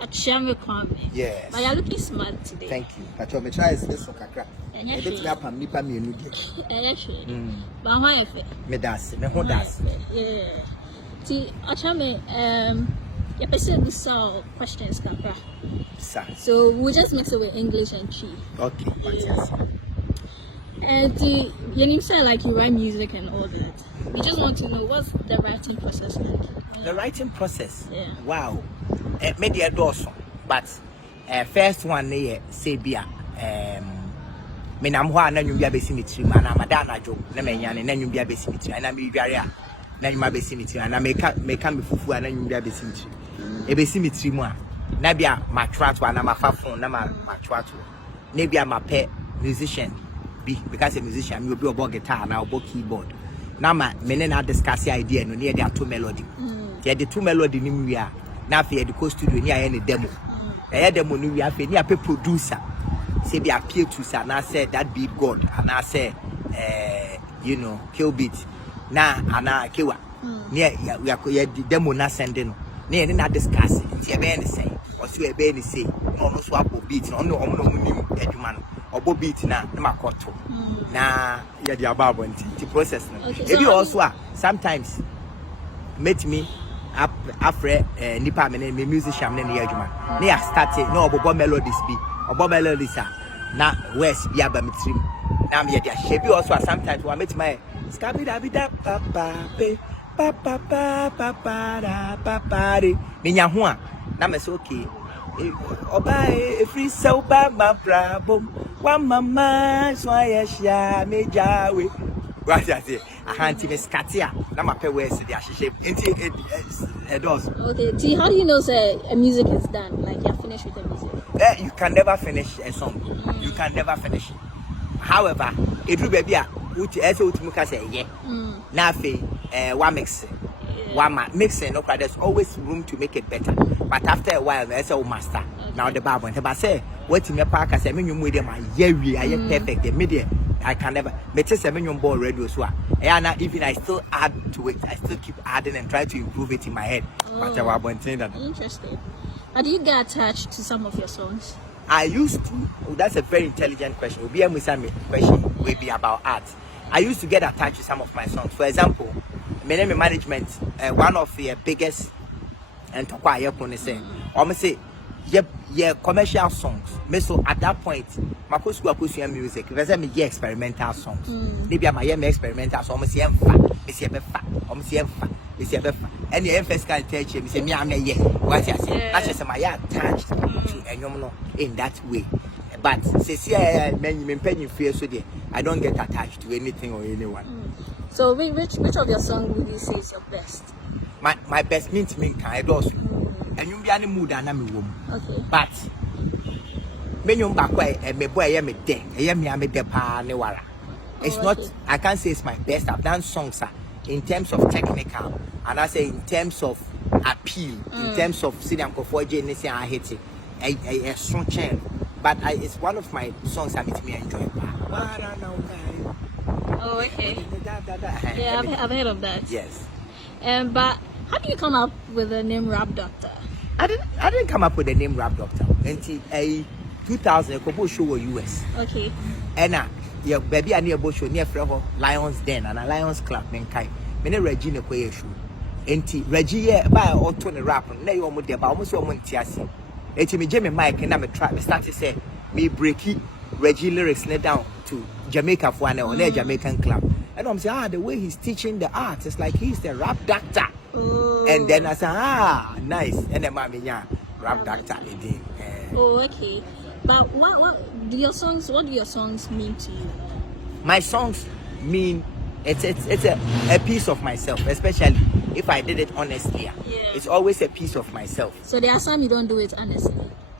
Okyeame Kwame. Yes. But you're looking smart today. Thank you. But your try is this kakra. Yes. But why if it? Me das, me ho das. Yeah. See, Okyeame, your person saw questions kakra. So we'll just mix it with English and Chi. Okay. Yes. And you say like you write music and all that. We just want to know what's the writing process like. The writing process. Yeah. Wow. Media dorsum. But first one say bia me nam ho na nwum bia besi mitri ma na madana jo na menyane na nwum bia besi mitri na me dware a na nwum besi mitri na me fufu na nwum bia besi mitri e besi mitri mu a na bia ma twatwa na ma fafon na ma twatwa na bia ma pe musician because a musician me obi obo guitar na obo keyboard na ma me na discuss idea no na dey to melody the two melody ni mu a na fe the co studio ni aye ne demo demo no we afi ni ape producer say be appear to say na say that beat god and I say you know kill beat na ana kewa ni ya demo na send no na discuss it e be ni say o so e be ni say no so abo beat no no ni adwuma no obo beat na makoto na ya di ababo nti process no e be also sometimes meet me after nipa me musician me na adwuma na ya start no obo melodies bi obo melodies na west bi aba mitrim na me dey ahye bi also sometimes we meet my skabida bida papa pe papa papa para papa re menya ho a na me say okay oba free so ba ma problem wa mama so ayesha mejawe what I say ahanti me skatia na ma pe west dey ahye enti it does. Okay, T, how do you know say a music is done, like you're finished with the music? You can never finish a song. You can never finish it. However, if you baby uti muka say yeah. Na fe one mixing no there's always room to make it better. But after a while I say master. Now the Bible but say what me park say me nyum with them yeah I perfect the media I can never me say me nyum ball radio so and even I still add to it. I still keep adding and try to improve it in my head. But I was saying that interesting. How do you get attached to some of your songs? I used to. Oh, that's a very intelligent question. Will be a question will be about art. I used to get attached to some of my songs. For example, my name management, one of the biggest and to quiet upon say, almost say, yeah, commercial songs. Me so at that point, my school music. If I me experimental songs, maybe I'm experimental songs. Almost say and the first can tell you, say me I'm yeah. What I say, that's just my attached to anyone in that way. But say many penny fear so there. I don't get attached to anything or anyone. So which of your songs would you say is your best? My best means me can I do also. And you be any mood and I'm a woman. Okay. But when you back way me boy I am a day. I am me de pa ne wara. It's not I can't say it's my best. I've done songs in terms of technical and I say in terms of appeal, in terms of senior for Genesis I hate it. A strong chain. But it's one of my songs that makes me enjoy. Oh, okay. Yeah, I've heard of that. Yes. But how do you come up with the name Rap Doctor? I didn't come up with the name Rap Doctor until 2000 a show in US. Okay. And yeah, baby, I near show near Frevo Lions Den and a Lions Club in Kai. Many Regina Quay show. Enti Reggie by auto rap and lay almost about almost 1 tiasi. Eti me Jimmy Mike and I'm a trap. Me start to say me breaky Reggie lyrics down to Jamaica for an or Jamaican club. And I'm saying the way he's teaching the art, it's like he's the rap doctor. And then I said nice. And then mommy rap doctor again. Oh, okay. But what do your songs mean to you? My songs mean it's a piece of myself, especially if I did it honestly. Yeah. It's always a piece of myself. So there are some you don't do it honestly.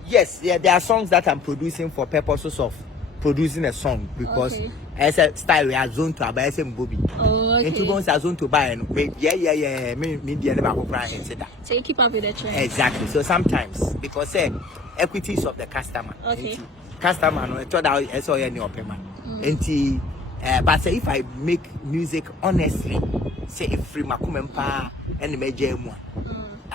Yes, yeah, there are songs that I'm producing for purposes of producing a song because as a style we are zone to buy some bobby. Oh, okay. Into ones are zone to buy and me never go cry and say that. So you keep up with the trend. Exactly. So sometimes because equities of the customer. Okay. Customer no thought I saw any payment. But say if I make music honestly, say if free makumempa and major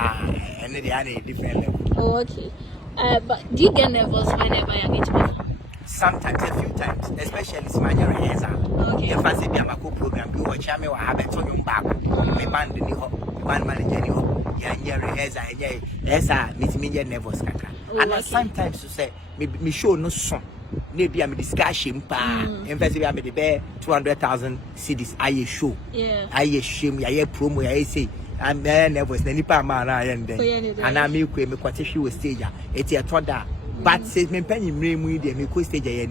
And they are a different level. Oh, okay. But do you get nervous whenever you're going to perform? Sometimes, a few times, especially Smanya Reza. Okay. If I say a program, you watch me or have a ton back. My band, the band manager, yeah, Reza, yes, meet me nervous. And sometimes to say, me show no song. Maybe I'm a discussion, and first we have the bear 200,000 CDs. I show, I shame, I promo, I say. I'm nervous, any part man, and I'm a quotation with stage. It's a toda. But says me penny me the me stage I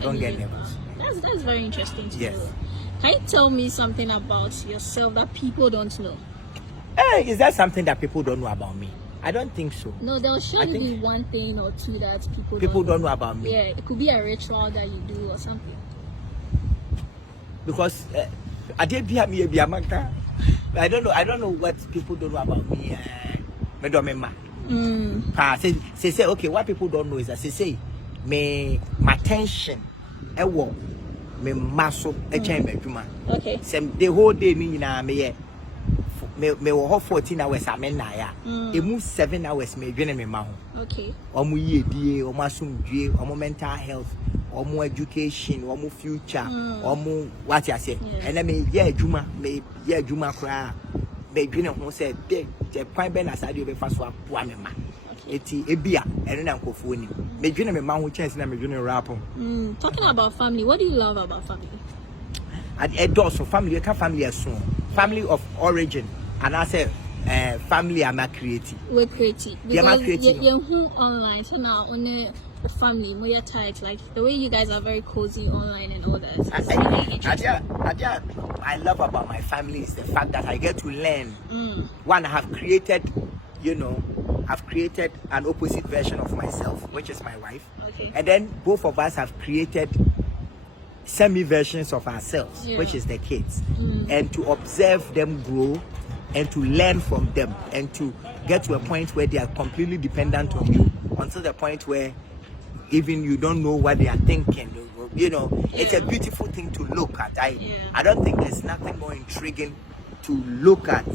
don't get nervous. That's very interesting to know. Can you tell me something about yourself that people don't know? Hey, is that something that people don't know about me? I don't think so. No, there'll surely be one thing or two that people don't know about me. Yeah, it could be a ritual that you do or something. Because I did be a maka. I don't know what people don't know about me. Me don't remember. Say okay, what people don't know is that say my tension me muscle okay. The whole day me me WOHO 14 hours amenaya. It moves 7 hours me dwene me ma ho. Okay. Omo yedie, omo asumdue, omo mental health, omo education, omo future, omo what you say. And then me ye adwuma kra. Me dwene ho say the kwan be na sade obefa so apoa me ma. Eti ebia eno na nkofo ni. Me dwene me ma ho chance na me dwene rap. Talking about family, what do you love about family? At Edoso family, you can family as soon. Family of origin. And I say, family are not creative. We're creative. Because you're online, so now on the family, more tight. Like the way you guys are very cozy online and all that. It's really interesting. I love about my family is the fact that I get to learn. One, I have created, I've created an opposite version of myself, which is my wife. Okay. And then both of us have created semi-versions of ourselves, which is the kids. And to observe them grow and to learn from them and to get to a point where they are completely dependent on you until the point where even you don't know what they are thinking. It's a beautiful thing to look at. I don't think there's nothing more intriguing to look at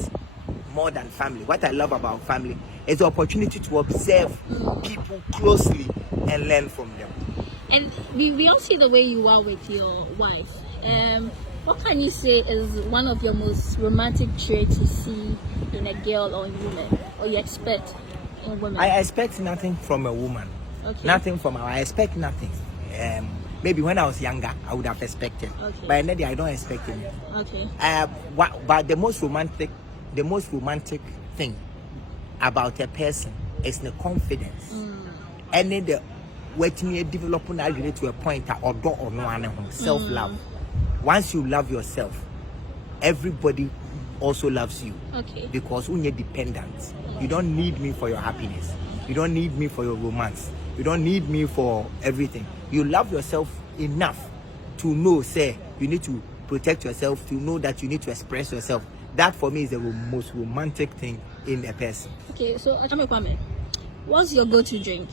more than family. What I love about family is the opportunity to observe people closely and learn from them. And we all see the way you are with your wife. What can you say is one of your most romantic traits you see in a girl or a woman, or you expect in women? I expect nothing from a woman. Okay. Nothing from her. I expect nothing. Maybe when I was younger, I would have expected. Okay. But now I don't expect anything. Okay. But the most romantic thing about a person is the confidence. And then the waiting developing relate to a point or self-love. Once you love yourself, everybody also loves you. Okay. Because when you're dependent, you don't need me for your happiness. You don't need me for your romance. You don't need me for everything. You love yourself enough to know, say, you need to protect yourself, to know that you need to express yourself. That for me is the most romantic thing in a person. Okay, so Kwame, what's your go-to drink?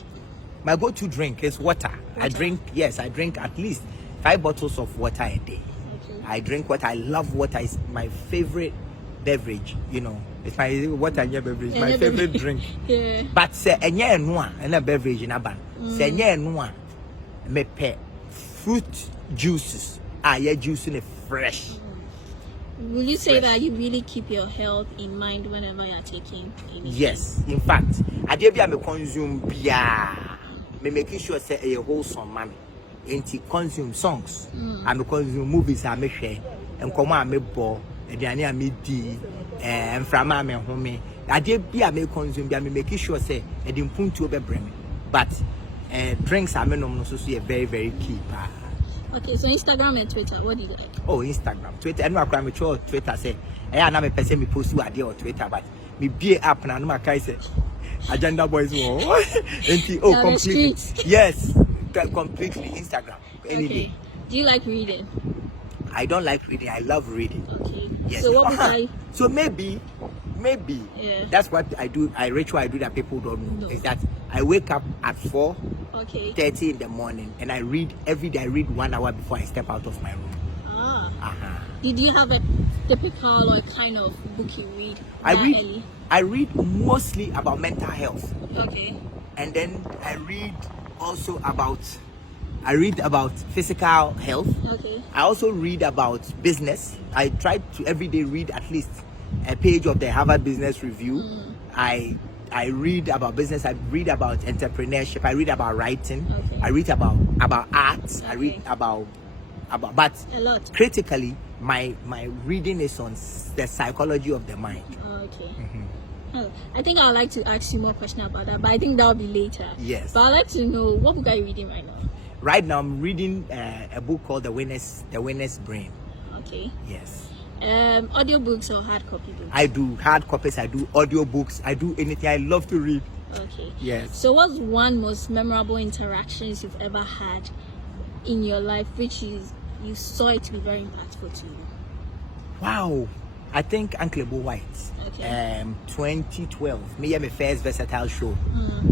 My go-to drink is water. I drink at least 5 bottles of water a day. Okay. I drink water. I love water. It's my favorite beverage. It's my water and beverage. My favorite drink. Yeah. But say Onua and a beverage in a ban. Say Onua me pe fruit juices. Juice in a fresh. Will you say that you really keep your health in mind whenever you're taking anything? Yes. In fact, I did be consume beer. Me making sure say a wholesome mommy. Ain't consume songs. I consume movies. I make share and come on me ball. And I me and from my home. I did be consume. Be making sure say I didn't put to be bring. But drinks are so very very key. Okay, so Instagram and Twitter, what do you like? Oh, Instagram, Twitter. And I'm sure Twitter say I am a person me post you idea on Twitter, but me be up and I'm say agenda boys war. Completely. Yes, completely Instagram. Any day. Do you like reading? I don't like reading. I love reading. Okay. Yes. So what would I? So maybe that's what I do. I ritual I do that people don't know is that I wake up at 4:30 in the morning and I read every day. I read 1 hour before I step out of my room. Did you have a typical or kind of book you read? I read mostly about mental health. Okay. And then I read about physical health. Okay. I also read about business. I try to every day read at least a page of the Harvard Business Review. I read about business. I read about entrepreneurship. I read about writing. Okay. I read about arts. I read about but A lot. critically my reading is on the psychology of the mind. Okay. Oh, I think I'd like to ask you more questions about that, but I think that'll be later. Yes. But I'd like to know, what book are you reading right now? Right now I'm reading a book called The Winner's Brain. Okay. Yes. Audiobooks or hard copy books? I do hard copies, I do audiobooks, I do anything. I love to read. Okay. Yes. So what's one most memorable interactions you've ever had in your life which you saw it to be very impactful to you? Wow. I think Uncle Bo White. Okay. 2012. Me and my first versatile show.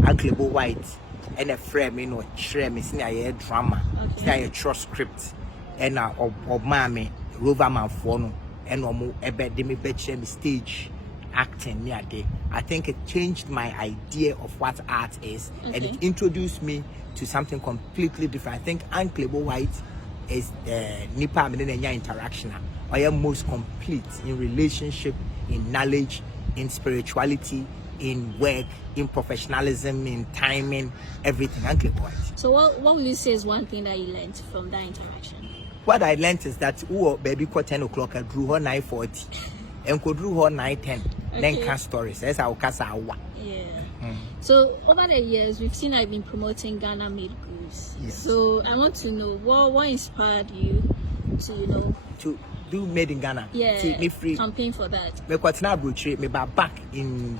Uncle Bo White. And a friend, me no share me seen a drama. See a trust script. And of mommy Rover Man for no. And de me betche me stage acting me a day. I think it changed my idea of what art is, and it introduced me to something completely different. I think Uncle Bo White is nipa me nenya interaction. I am most complete in relationship, in knowledge, in spirituality, in work, in professionalism, in timing, everything. Uncle Bo White. So what would you say is one thing that you learned from that interaction? What I learned is that baby called 10 o'clock, I drew her 9:40 and could drew her 9:10. Then cast stories. That's our casa. Yeah. So over the years, we've seen I've been promoting Ghana made goods. Yes. So I want to know what inspired you to to do made in Ghana. Yeah. See, me free campaign for that. Me kwatna brochure me back in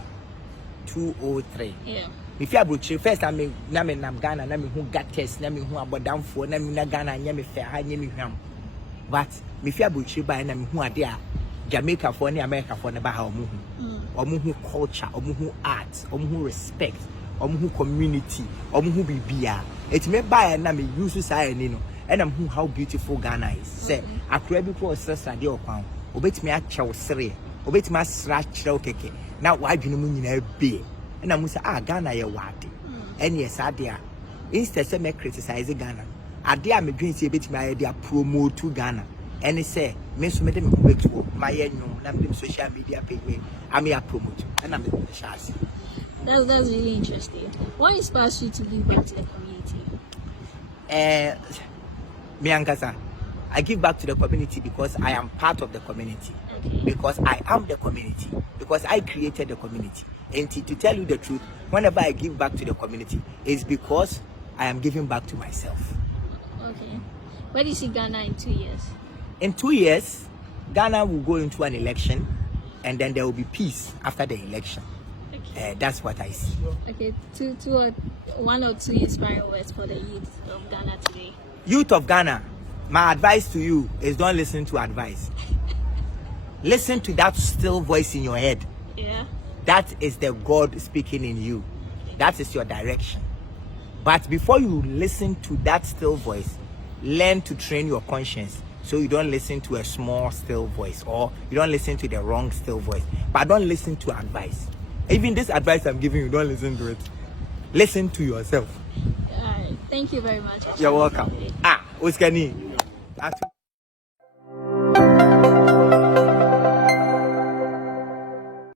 203. Yeah. Me fi brochure first time me nam Ghana na me hu gates na me hu abodamfo na me na Ghana nya me fe ha nya me hwam. But me fi brochure by na me hu ade a Jamaica for ne America for ne ba ha omu hu culture, omu hu art, omu hu respect, omu hu community, omu hu bibia. It me buy na me use say ni no. And I'm how beautiful Ghana is. Say akura bi ko sesa de okwan. Obetimi a chew sere. Obetimi asra chew keke. Na wadwene mu nyina be. And I'm say Ghana ye wade. And yes ade a instead say me criticize Ghana. Ade a me dwen say obetimi aye de promote Ghana. And say me so me de me to my yenyo na me social media page we am a promote. And I'm the chance. That's really interesting. What inspires you to give back to the community? Me Ankasa, I give back to the community because I am part of the community. Okay. Because I am the community. Because I created the community. And to tell you the truth, whenever I give back to the community, it's because I am giving back to myself. Okay. Where do you see Ghana in 2 years? In 2 years, Ghana will go into an election, and then there will be peace after the election. Okay. That's what I see. Okay, one or two inspiring words for the youth of Ghana today. Youth of Ghana, my advice to you is don't listen to advice. Listen to that still voice in your head. Yeah. That is the God speaking in you. That is your direction. But before you listen to that still voice, learn to train your conscience so you don't listen to a small still voice, or you don't listen to the wrong still voice. But don't listen to advice. Even this advice I'm giving you, don't listen to it. Listen to yourself. All right. Thank you very much. You're welcome. Uskani.